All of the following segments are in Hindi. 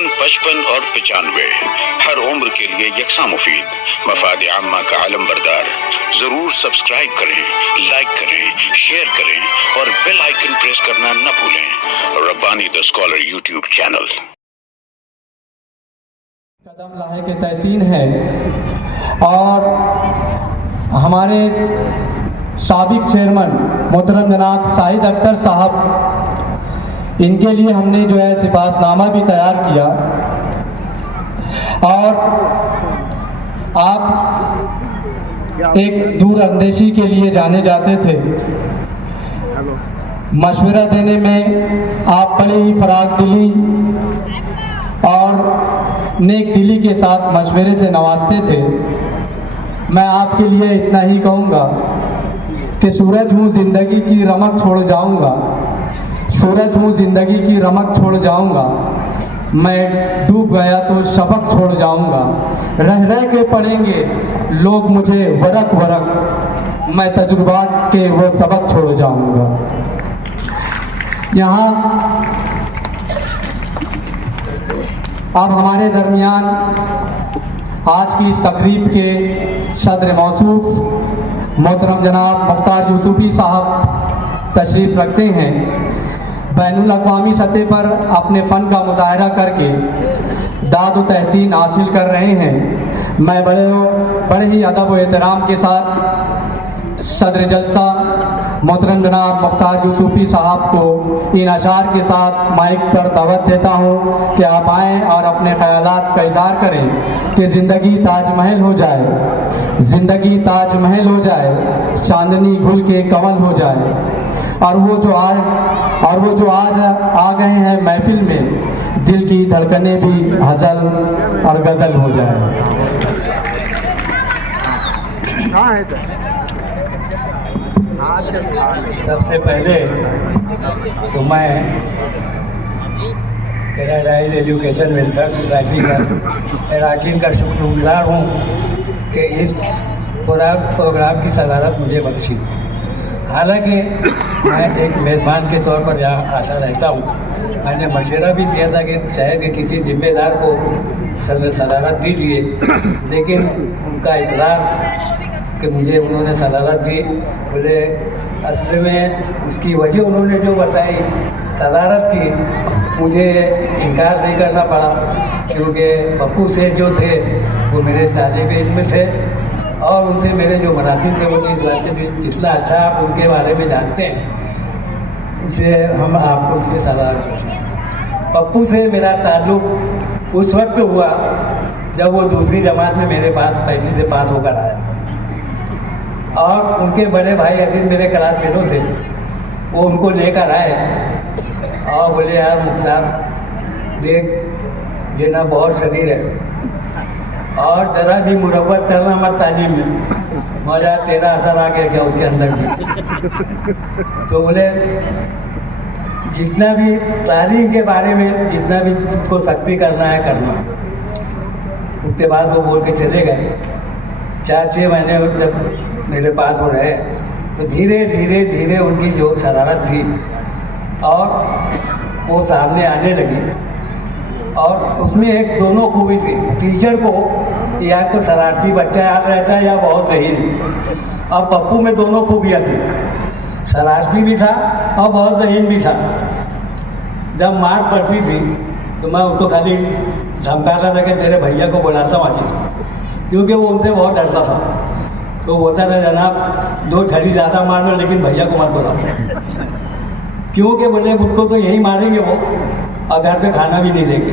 53, 55 और 95 हर उम्र के लिए यकसा मुफीद, मफाद आम्मा का आलम बरदार। जरूर सब्सक्राइब करें, लाइक करें, शेयर करें और बेल आइकन प्रेस करना न भूलें। Rabbani the scholar YouTube channel. कदम लाहे के तहसीन है और हमारे साबिक चेयरमैन मोहतरम जनाब शाहिद अख्तर साहब, इनके लिए हमने जो है सिफारिशनामा भी तैयार किया। और आप एक दूर अंदेशी के लिए जाने जाते थे, मशवरा देने में आप बड़े ही फराग दिली और नेक दिली के साथ मशवरे से नवाजते थे। मैं आपके लिए इतना ही कहूँगा कि सूरज हूँ ज़िंदगी की रमक छोड़ जाऊँगा, सूरज हूँ ज़िंदगी की रमक छोड़ जाऊँगा, मैं डूब गया तो शफक छोड़ जाऊँगा। रह रह के पढ़ेंगे लोग मुझे वरक वरक, मैं तजुर्बात के वो सबक छोड़ जाऊँगा। यहाँ अब हमारे दरमियान आज की इस तकरीब के सदर मौसूफ मोहतरम जनाब मुख्तार यूसुफी साहब तशरीफ़ रखते हैं। बैनुल अक़वामी सतह पर अपने फ़न का मुज़ाहरा करके दाद व तहसीन हासिल कर रहे हैं। मैं बड़े ही अदब व एहतराम के साथ सदर जलसा मोहतरम जनाब मुख्तार यूसुफी साहब को इन अशार के साथ माइक पर दावत देता हूँ कि आप आएँ और अपने ख़यालात का इज़हार करें कि ज़िंदगी ताजमहल हो जाए, ज़िंदगी ताजमहल हो जाए, चांदनी घुल के कंवल हो जाए। और वो जो आज आ गए हैं महफिल में, दिल की धड़कनें भी हज़ल और गज़ल हो जाए। सबसे पहले तो मैं पैराडाइज एजुकेशन वेलफेयर सोसाइटी का अरकान का शुक्रगुजार हूँ कि इस प्रोग्राम की सदारत मुझे बख्शी। हालांकि मैं एक मेज़बान के तौर पर यहाँ आता रहता हूँ। मैंने मशवरा भी दिया था कि शहर के किसी जिम्मेदार को सदारत दीजिए, लेकिन उनका इजहार कि मुझे उन्होंने सदारत दी। बोले असल में उसकी वजह उन्होंने जो बताई सदारत की, मुझे इनकार नहीं करना पड़ा, क्योंकि पप्पू सेठ जो थे वो मेरे तालिब इल्म थे और उनसे मेरे जो मनासिब थे वो इस बात से जितना अच्छा आप उनके बारे में जानते हैं उसे हम आपको उसमें सदारत करें। पप्पू से मेरा ताल्लुक़ उस वक्त हुआ जब वो दूसरी जमात में मेरे पास पहली से पास होकर आया और उनके बड़े भाई अजीज मेरे क्लासमेटों थे, वो उनको लेकर आए और बोले यार मुख्तार देख ये ना बहुत शरीर है और ज़रा भी मुरव्वत करना मत तालीम में, मजा तेरा असर आ गया क्या उसके अंदर भी। तो बोले जितना भी तालीम के बारे में जितना भी उसको सख्ती करना है करना। उसके बाद वो बोल के चले गए। 4-6 महीने जब मेरे पास वो रहे तो धीरे धीरे धीरे उनकी जो शरारत थी और वो सामने आने लगी और उसमें एक दोनों खूबी थी। टीचर को या तो शरारती बच्चा याद रहता है या बहुत ज़हीन। और पप्पू में दोनों खूबियाँ थी, शरारती भी था और बहुत ज़हीन भी था। जब मार पड़ती थी तो मैं उसको खाली धमकाता था कि तेरे भैया को बुलाता हूँ आज इसमें, क्योंकि वो उनसे बहुत डरता था। तो बोलता था जनाब 2 छड़ी ज़्यादा मारना लेकिन भैया को मत बुलाओ, क्योंकि बोले मुझको तो यही मारेंगे वो और घर पे खाना भी नहीं देंगे।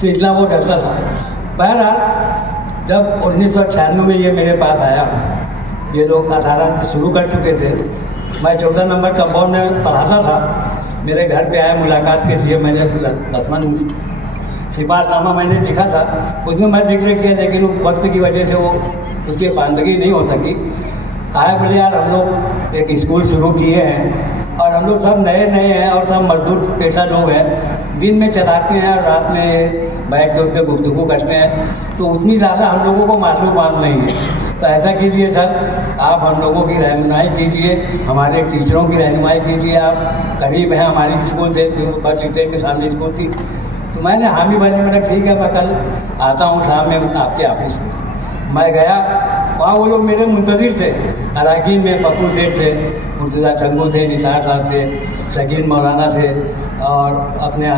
तो इतना वो डरता था। बहरहाल जब 1996 में ये मेरे पास आया, ये लोग 18 शुरू कर चुके थे, मैं 14 नंबर कंपाउंड में पढ़ाता था। मेरे घर पे आया मुलाकात के लिए, मैंने लक्ष्मण सिफारिशनामा मैंने लिखा था, उसमें मैं जिक्र किया, लेकिन वक्त की वजह से वो उसकी पाबंदी नहीं हो सकी। आया बोले यार हम लोग एक स्कूल शुरू किए हैं और हम लोग सब नए हैं और सब मजदूर पेशा लोग हैं, दिन में चलाते हैं और रात में बैठ के उनके गुफ्तगू करते हैं, तो उतनी ज़्यादा हम लोगों को मालूम नहीं है। तो ऐसा कीजिए सर, आप हम लोगों की रहनुमाई कीजिए, हमारे टीचरों की रहनुमाई कीजिए। आप करीब हैं हमारी स्कूल से, बस स्टैंड के सामने स्कूल थी। तो मैंने हामी भरी, मैंने ठीक है मैं कल आता हूँ शाम में आपके ऑफिस में। मैं गया, वहाँ वो लोग मेरे मुंतज़िर थे। अराकीन में पप्पू सेठ थे, मुर्तज़ा चंगू थे, निसार साहब थे, शकील मौलाना थे, और अपने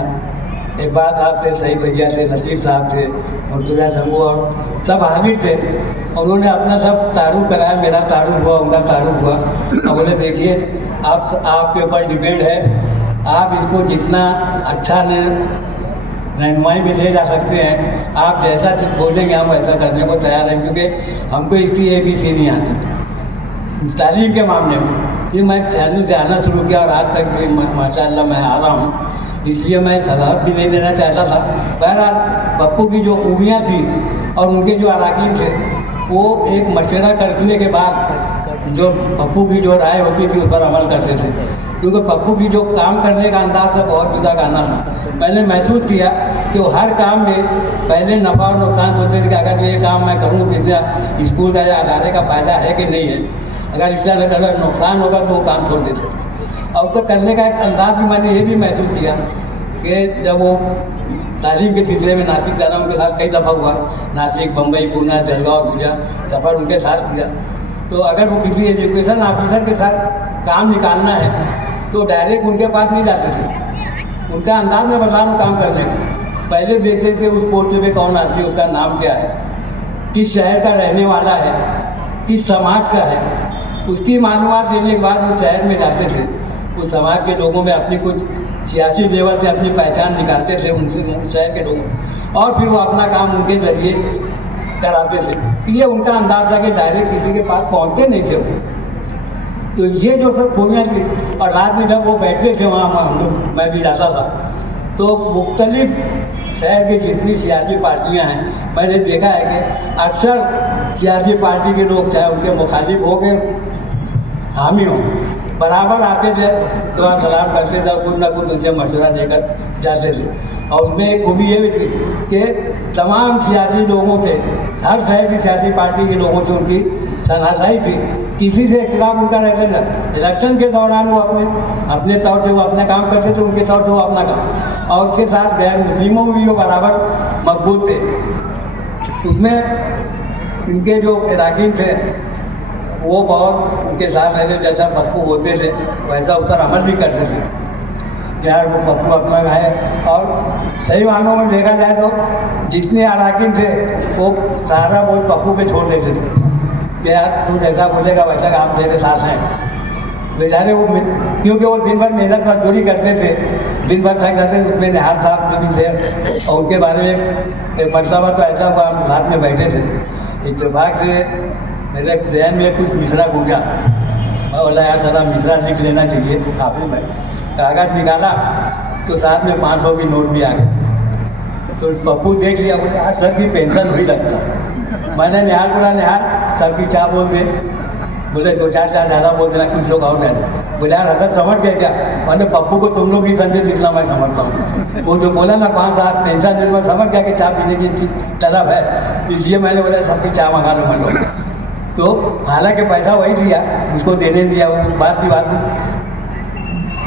इकबाल साहब थे, सही भैया थे, लतीफ़ साहब थे, मुर्तज़ा चंगू, और सब हाजिर थे। उन्होंने अपना सब तारुफ कराया, मेरा तारुफ हुआ, उनका तारुफ हुआ। और बोले देखिए आपके ऊपर डिपेंड है, आप इसको जितना अच्छा रहनुमाई में ले जा सकते हैं, आप जैसा बोलेंगे हम वैसा करने को तैयार हैं, क्योंकि हमको इसकी ABC नहीं आती तालीम के मामले में। फिर मैं चैनल से आना शुरू किया और आज तक भी माशाअल्लाह मैं आ रहा हूँ, इसलिए मैं सदाब भी नहीं देना चाहता था। बहरहाल पप्पू की जो खूबियाँ थी और उनके जो अराकीन थे, वो एक मशवरा करने के बाद जो पप्पू की जो राय होती थी उस पर अमल करते थे, क्योंकि पप्पू की जो काम करने का अंदाज़ था बहुत जुदा गाना था। मैंने महसूस किया कि वो हर काम में पहले नफ़ा और नुकसान सोचते थे कि अगर ये काम मैं करूँ तो इसका स्कूल का या अदारे का फ़ायदा है कि नहीं है, अगर इससे अगर नुकसान होगा तो वो काम छोड़ देते थे। और तो करने का एक अंदाज़ भी मैंने ये भी महसूस किया कि जब वो तालीम के सिलसिले में नासिक जाना उनके साथ कई दफ़ा हुआ, नासिक, बम्बई, पूना, जलगांव, दूजा सफ़र उनके साथ किया। तो अगर वो किसी एजुकेशन ऑफिसर के साथ काम निकालना है तो डायरेक्ट उनके पास नहीं जाते थे, उनका अंदाज में बता रहा काम करने का। पहले देखते थे उस पोस्ट पे कौन आदमी, उसका नाम क्या है, किस शहर का रहने वाला है, किस समाज का है, उसकी मालूमात देने के बाद उस शहर में जाते थे, उस समाज के लोगों में अपनी कुछ सियासी लेवल से अपनी पहचान निकालते थे उनसे, शहर के लोगों, और फिर वो अपना काम उनके ज़रिए कराते थे। तो ये उनका अंदाज़ था कि डायरेक्ट किसी के पास पहुँचते नहीं थे वो। तो ये जो सब खूबियाँ थी, और रात में जब वो बैठते थे वहाँ हम लोग, मैं भी जाता था, तो मुख्तलिफ शहर की जितनी सियासी पार्टियाँ हैं, मैंने देखा है कि अक्सर सियासी पार्टी के लोग, चाहे उनके मुखालिफ हो के हामी हों, बराबर आते थे, दुआ सलाम करते थे, कुछ ना कुछ उनसे मशवरा लेकर जाते थे। और उसमें एक खूबी ये भी थी कि तमाम सियासी लोगों से, हर शहर की सियासी पार्टी के लोगों से उनकी शनासाई थी, किसी से इख्तिलाफ उनका रहते था। इलेक्शन के दौरान वो अपने तौर से वो अपना काम करते थे, उनके तौर से वो अपना काम, और उसके साथ गैर मुस्लिमों में भी वो बराबर मकबूल थे। उसमें इनके जो इराकीन थे वो बहुत उनके साथ रहते, जैसा पप्पू होते थे वैसा उस पर अमल भी करते थे। यार वो पप्पू अपना है, और सही मानों में देखा जाए तो जितने अराकीन थे वो सारा बोझ पप्पू पे छोड़ देते थे कि यार तू जैसा बोलेगा वैसा काम तेरे साथ हैं। बेचारे वो, क्योंकि वो दिन भर मेहनत मजदूरी करते थे, दिन भर थक जाते थे। उसमें निहार साहब जो भी थे, और उनके बारे में एक मरतबा तो ऐसा हुआ, हम रात में बैठे थे, इत्तेफाक से मेरे जहन में कुछ मिसरा गूंजा। मैं बोला यार सारा मिसरा लिख लेना चाहिए। काफ़ी में कागज़ निकाला तो साथ में 500 की नोट भी आ गए। तो पप्पू देख लिया, बोले आज सर की पेंशन हुई लगता। मैंने निहार बोला, निहार सर की चाय बोल दे। बोले 2-4 चाय ज़्यादा बोल देना, कुछ लोग और कहते। बोले यार हजरत समझ गए क्या? मैंने पप्पू को तुम लोग ही समझे जितना मैं समझता हूँ। वो जो बोला ना 5,000 पेंशन दे, मैं समझ गया कि चाय पीने की इनकी तलब है, इसलिए मैंने बोला सबकी चाय मंगा लो मैं लोग। तो हालांकि पैसा वही दिया, उसको देने दिया, वो बात की बात।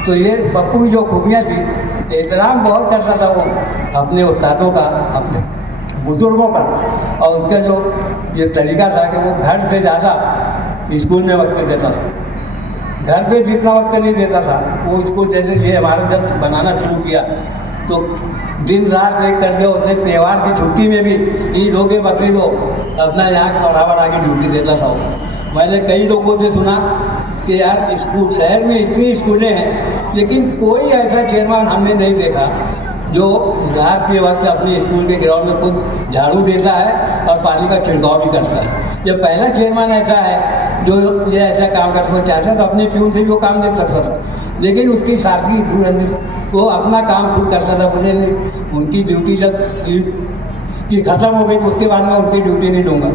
तो ये पप्पू की जो खूबियाँ थी, एहतराम बहुत करता था वो अपने उस्तादों का, अपने बुजुर्गों का, और उसका जो ये तरीका था कि वो घर से ज़्यादा स्कूल में वक्त देता था। घर पे जितना वक्त नहीं देता था वो स्कूल, जैसे ये हमारा जब बनाना शुरू किया तो दिन रात एक कर दिया। उसने त्यौहार की छुट्टी में भी, ईद हो गई, बकरीद हो, अपना यहाँ के बराबर आके ड्यूटी देता था वो। मैंने कई लोगों से सुना कि यार स्कूल, शहर में इतनी स्कूलें हैं लेकिन कोई ऐसा चेयरमैन हमने नहीं देखा जो रात के वक्त अपने स्कूल के ग्राउंड में खुद झाड़ू देता है और पानी का छिड़काव भी करता है। ये पहला चेयरमैन ऐसा है जो ये ऐसा काम करना चाहता था। तो अपने प्यून से भी वो काम देख सकता था, लेकिन उसकी साथी दूर वो अपना काम खुद करता था। बोले नहीं, उनकी ड्यूटी जब की ख़त्म हो गई तो उसके बाद मैं उनकी ड्यूटी नहीं लूँगा।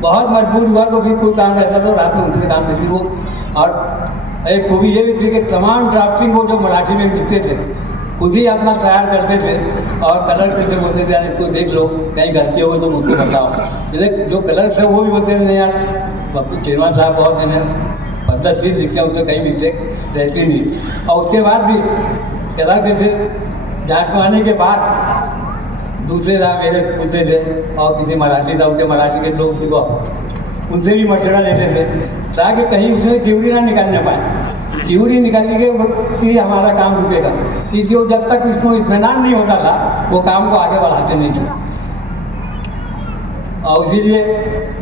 बहुत मजबूर हुआ तो फिर कोई काम रहता था, रात में उनसे काम देती वो। और एक खूबी ये भी थी कि तमाम ड्राफ्टिंग वो जो मराठी में लिखते थे खुद ही अपना तैयार करते थे, और कलर से बोलते थे यार इसको देख लो, कहीं गलती हो गई तो मुझको बताओ। लेकिन जो कलर से वो भी बोलते थे नहीं यार पप्पू चेयरमैन साहब बहुत है, 10 लिखते हैं, उसमें कहीं मिस्टेक रहती नहीं। और उसके बाद भी कलर से जाँच में आने के बाद दूसरे साहब मेरे पूछते थे और किसी मराठी था, उनके मराठी के लोग भी उनसे भी मशवरा लेते थे ताकि कहीं उसमें क्यूरी ना निकालने पाए। क्यूरी निकालने के हमारा काम रुकेगा, इसलिए जब तक इसको इत्मीनान नहीं होता था वो काम को आगे बढ़ाते नहीं थे। और इसीलिए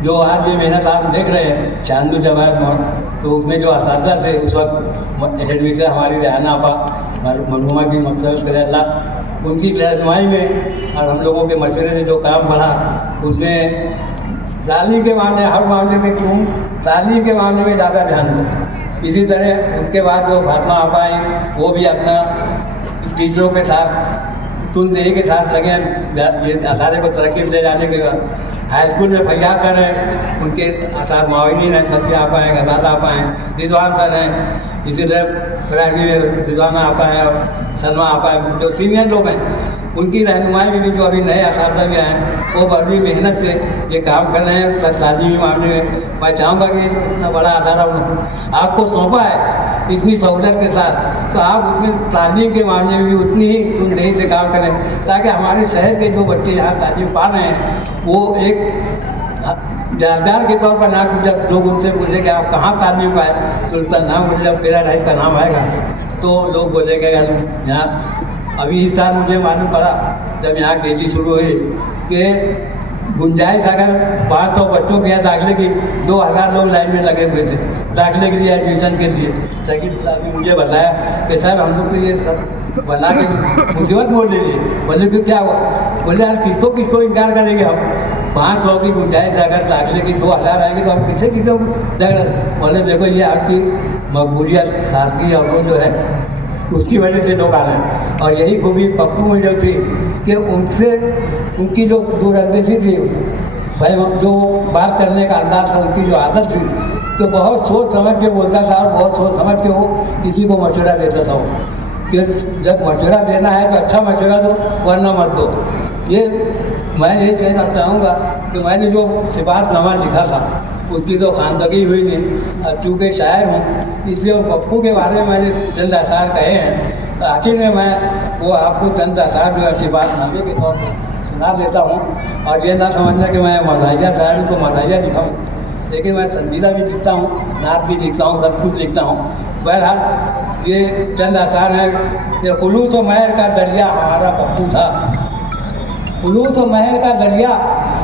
जो आज ये मेहनत आप देख रहे हैं चांदू जमायत में, तो उसमें जो असातिज़ा थे उस वक्त हेडमिस्टर हमारी रेहाना आपा मरहुमा की मकसद करे अल्लाह, उनकी रहनुमाई में और हम लोगों के मशवरे से जो काम बढ़ा उसमें तालीम के मामले, हर मामले में क्यों तालीम के मामले में ज़्यादा ध्यान दो। इसी तरह उनके बाद जो फातिमा आपा आई वो भी अपना टीचरों के साथ तुनदेही के साथ लगे ये अदारे को तरक्की ले जाने के बाद। हाई स्कूल में फैयाज सर हैं, उनके साथ माविनीन हैं, सफिया आपा हैं, गदादा आपा हैं, रिजवान सर हैं, इसी तरह प्राइमरी में रिजवाना आपा है और सलमा आपा है, जो सीनियर लोग हैं उनकी रहनुमाई में भी जो अभी नए असातिज़ा भी आए हैं वो बड़ी मेहनत से ये काम कर रहे हैं। तालीमी मामले में मैं चाहूँगा कि इतना बड़ा अदारा आपको सौंपा है इतनी सहूलत के साथ, तो आप उतनी तालीम के मामले में भी उतनी ही तुनदेही से काम करें ताकि हमारे शहर के जो बच्चे यहाँ तालीम पा रहे हैं वो एक जानदार के तौर पर ना, जब लोग उनसे पूछे कि आप कहाँ तालीम पाए तो उनका नाम बोले, जब मेरा राइस का नाम आएगा तो लोग बोलेंगे यहाँ। अभी इस साल मुझे मालूम पड़ा जब यहाँ केजी शुरू हुई कि गुंजाइश अगर 500 बच्चों के यहाँ दाखिले की 2000 लोग लाइन में लगे हुए थे दाखिले के लिए, एडमिशन के लिए। शकील साहब ने मुझे बताया कि सर हम लोग तो ये सब बना के मुसीबत मोड़ लीजिए। बोले फिर क्या हुआ? बोले यार किसको किसको इनकार करेंगे हम, 500 की गुंजाइश अगर दाखिले की 2000 आएगी तो हम किसे किसे बोले देखो ये आपकी मकबूलियत सादगी और वो जो है उसकी वजह से लोग आ रहे हैं। और यही खूबी पप्पू में जो थी कि उनसे उनकी जो दूरंदेशी थी भाई, जो बात करने का अंदाज था, उनकी जो आदत थी तो बहुत सोच समझ के बोलता था और बहुत सोच समझ के वो किसी को मशवरा देता था कि जब मशवरा देना है तो अच्छा मशवरा दो वरना मत दो। ये मैं यही कहना चाहूँगा कि मैंने जो सिफातनामा लिखा था उसकी तो खानदगी हुई नहीं, चूँकि शायर हूँ इसलिए पप्पू के बारे में मैंने चंद अशार कहे हैं, तो आखिर में मैं वो आपको चंद अशार जो है सिफातनामे के तौर पर सुना देता हूँ। और ये ना समझना कि मैं मज़ाहिया शायर हूँ तो मज़ाहिया लिखा हूँ, लेकिन मैं संजीदा भी लिखता हूँ, नात भी लिखता हूँ, सब कुछ लिखता हूँ। बहरहाल ये चंद अशार हैं कि खुलूस व महर का दरिया हमारा पप्पू था, खुलूस व महर का दरिया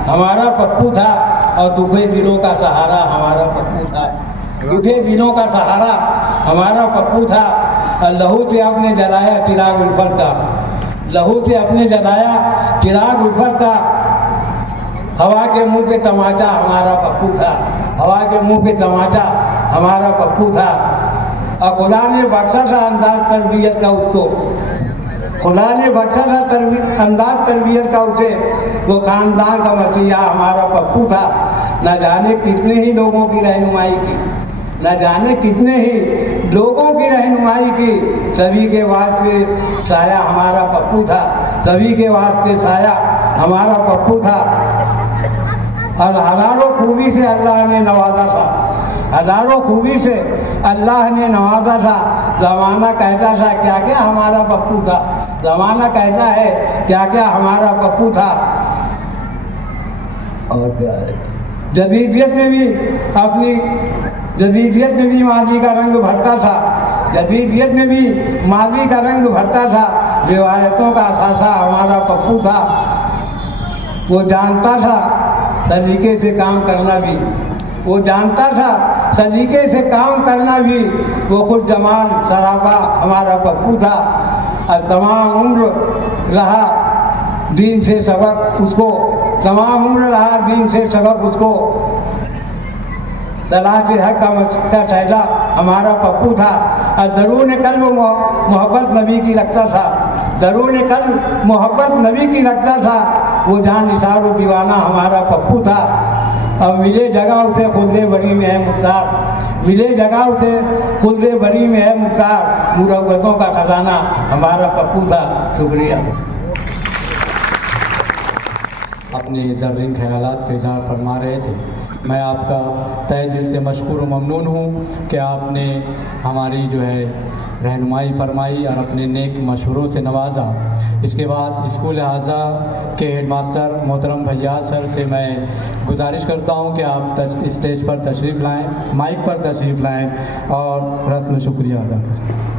हमारा पप्पू था और दुखे दिलों का सहारा हमारा पप्पू था, दुखे दिलों का सहारा हमारा पप्पू था। और लहू से आपने जलाया चिराग उल्फत का, लहू से अपने जलाया चिराग उल्फत का, हवा के मुंह पे तमाचा हमारा पप्पू था, हवा के मुंह पे तमाचा हमारा पप्पू था। और खुदा ने बख्शा था अंदाज तरबियत का उसको, खुदा ने बख्शा था अंदाज तरबियत का उसे, वो खानदान का मसीहा हमारा पप्पू था। न जाने कितने ही लोगों की रहनुमाई की, न जाने कितने ही लोगों की रहनुमाई की, सभी के वास्ते साया हमारा पप्पू था, सभी के वास्ते साया हमारा पप्पू था। और हज़ारों खूबी से अल्लाह ने नवाजा था, हज़ारों खूबी से अल्लाह ने नवाजा था। ज़माना कहता था क्या क्या हमारा पप्पू था, ज़माना कहता है क्या क्या हमारा पप्पू था। और क्या है, जदीदियत में भी अपनी जदीदियत में भी माजी का रंग भरता था, जदीदियत में भी माजी का रंग भरता था। रिवायतों का असासा हमारा पप्पू था, वो जानता था सलीके से काम करना भी, वो जानता था सलीके से काम करना भी। वो खुद जमान सराबा हमारा पप्पू था और तमाम उम्र रहा दीन से सबक उसको, तमाम उम्र रहा दीन से सबक उसको। तलाश हक का शहजा हमारा पप्पू था और दरून कल्ब मोहब्बत नबी की लगता था, दरून कल्ब मोहब्बत नबी की लगता था। वो जान निसार व दीवाना हमारा पप्पू था। अब मिले जगह उसे खुल्दे बरी में है मुख्तार, मिले जगह उसे खुल्दे बरी में है मुख्तार। मुरव्वतों का खजाना हमारा पप्पू था। शुक्रिया। अपने ज़र्रीन ख्यालात का इज़हार फरमा रहे थे। मैं आपका तहे दिल से मशकूर व ममनून हूँ कि आपने हमारी जो है रहनुमाई फरमाई और अपने नेक मशवरों से नवाजा। इसके बाद स्कूल हाजा के हेडमास्टर मोहतरम फैयाज सर से मैं गुजारिश करता हूं कि आप स्टेज पर तशरीफ़ लाएं, माइक पर तशरीफ़ लाएं और रस्म शुक्रिया अदा करें।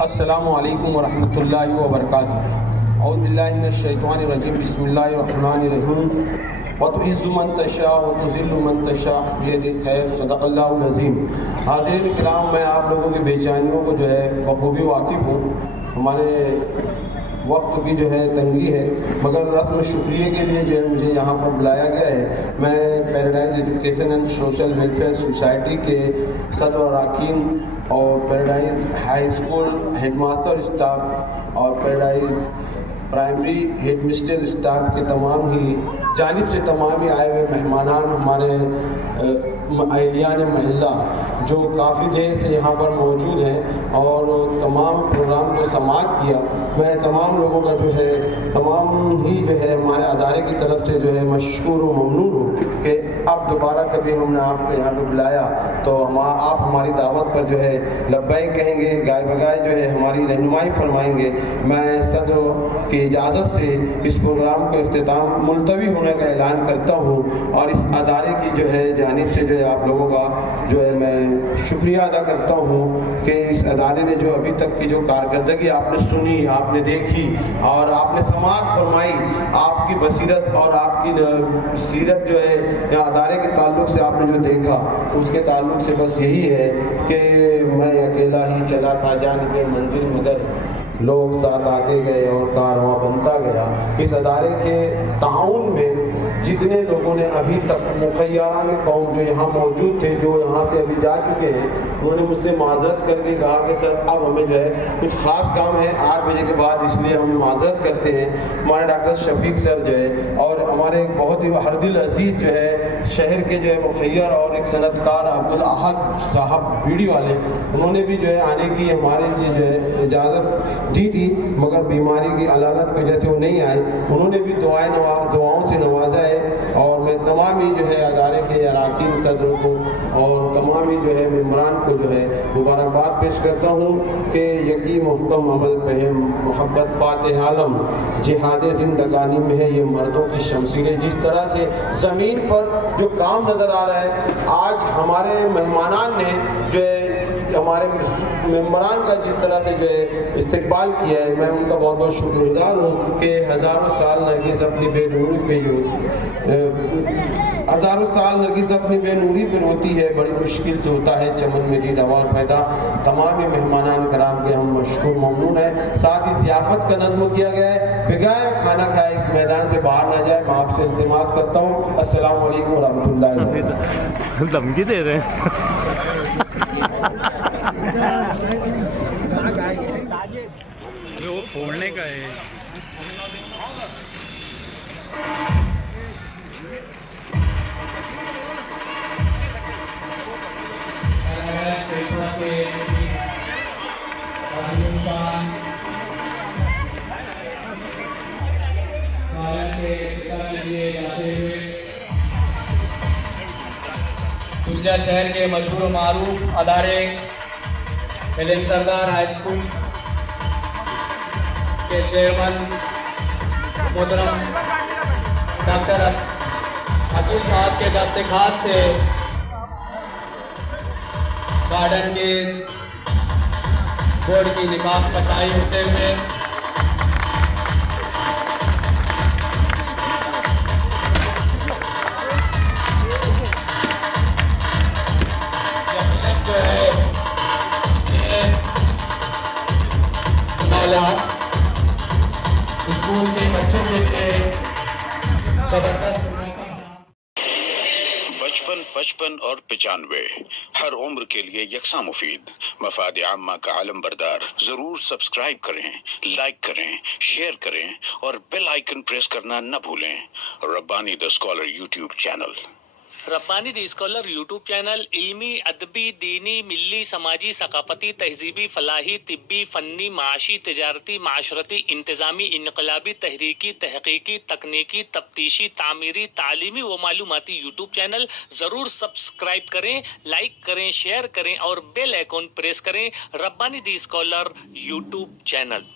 अस्सलामु अलैकुम वरहमतुल्लाहि वबरकातुहू। औज़ु बिल्लाहि मिनश शैतानिर रजीम। बिस्मिल्लाहिर रहमानिर रहीम। व तुइज़्ज़ु मन तशा व तुज़िल्लु मन तशा बियदिल खैर। सदक़ल्लाहुल अज़ीम। हाज़िरीन किराम, मैं आप लोगों की बेचैनियों को जो है बखूबी वाकिफ़ हूँ। हमारे वक्त की जो है तंगी है, मगर रस्म शुक्रिया के लिए जो है मुझे यहाँ पर बुलाया गया है। मैं paradise education and social welfare society के सदर अरकान और paradise high school headmaster staff और पैराडाइज प्राइमरी हेडमिस्टर स्टाफ के तमाम ही जानिब से तमाम ही आए हुए मेहमानान, हमारे अहलियान महल्ला जो काफ़ी देर से यहाँ पर मौजूद हैं और तमाम प्रोग्राम को समाप्त किया, मैं तमाम लोगों का जो है तमाम ही जो है हमारे अदारे की तरफ से जो है मशकूर व ममनून हूँ कि अब दोबारा कभी हमने आपको यहाँ पर बुलाया तो आप हमारी दावत पर जो है लब्बैक कहेंगे, गाय बगाए जो है हमारी रहनुमाई फरमाएंगे। मैं सदर की इजाज़त से इस प्रोग्राम का इख्तिताम मुलतवी होने का ऐलान करता हूँ और इस अदारे की जो है जानिब से जो है आप लोगों का जो है मैं शुक्रिया अदा करता हूँ कि इस अदारे ने जो अभी तक की जो कारकर्दगी आपने सुनी, आपने देखी और आपने समाअत फरमाई, आपकी बसीरत और आपकी सीरत जो है या अदारे के ताल्लुक़ से आपने जो देखा उसके ताल्लुक़ से बस यही है कि मैं अकेला ही चला था जानिबे मंजिल, मगर लोग साथ आते गए और कारवां बनता गया। इस अदारे के ताउन में जितने लोगों ने अभी तक मुखैयारान कौम जो यहाँ मौजूद थे, जो यहाँ से अभी जा चुके हैं, उन्होंने मुझसे माजरत करके कहा कि सर अब हमें जो है कुछ ख़ास काम है 8 बजे के बाद, इसलिए हम माजरत करते हैं। हमारे डॉक्टर शफीक सर जो है और हमारे एक बहुत ही हरदिल अजीज़ जो है शहर के जो है मुखैयर और एक सनतकार अब्दुल अहद साहब बीड़ी वाले, उन्होंने भी जो है आने की हमारे लिए जो है इजाज़त दी थी, मगर बीमारी की अलामत की वजह से वो नहीं आए। उन्होंने भी दुआओं से नवाजा है और मैं तमाम ही जो है अदारे के अरकान सदरों को और तमाम ही जो है मेम्बरान को जो है मुबारकबाद पेश करता हूँ कि यकीन मुहकम अमल पे है मोहब्बत फ़ातिह आलम जिहाद ज़िंदगानी में है ये मर्दों की शमशीरें। जिस तरह से ज़मीन पर जो काम नज़र आ रहा है, आज हमारे मेहमानान ने जो है हमारे मेम्बरान का जिस तरह से जो है इस्तकबाल किया है, मैं उनका बहुत बहुत शुक्रगुजार हूँ कि हज़ारों साल नरगिस अपनी बेनूरी पे जो हज़ारों साल नरगिस अपनी बेनूरी पे रोती है, बड़ी मुश्किल से होता है चमन में दीद और पैदा। तमाम ही मेहमानान कराम के हम मशकूर ममनून हैं। साथ ही ज़ियाफ़त का नज़्म किया गया है, बगैर खाना खाए इस मैदान से बाहर ना जाए, मैं आपसे इल्तिमास करता हूँ। अस्सलामु अलैकुम वरहमतुल्लाहि वबरकातुहू। धमकी दे रहे हैं। वो फोड़ने का है। दुनिया शहर के मशहूर मारूफ अदारे एलिम सरदार हाई स्कूल के चेयरमैन मोहतरम डॉक्टर अब्दुल साहब के दस्तखात से गार्डन के बोर्ड की निकाह कशाई होते हुए स्कूल के बच्चों के लिए बचपन 55 और 95 हर उम्र के लिए यकसा मुफीद मफाद आम्मा का आलम बरदार। जरूर सब्सक्राइब करें, लाइक करें, शेयर करें और बेल आइकन प्रेस करना न भूलें। Rabbani the scholar YouTube channel. Rabbani the scholar YouTube channel इल्मी, अदबी, दीनी, मिल्ली, समाजी, सकाफती, तहजीबी, फलाही, तिब्बी, फन्नी, माशी, तिजारती, माशरती, इंतजामी, इनकलाबी, तहरीकी, तहकीकी, तकनीकी, तफ्तीशी, तामीरी, तालीमी व मालूमाती यूट्यूब चैनल जरूर सब्सक्राइब करें, लाइक करें, शेयर करें और बेल आइकॉन प्रेस करें। Rabbani the scholar YouTube channel.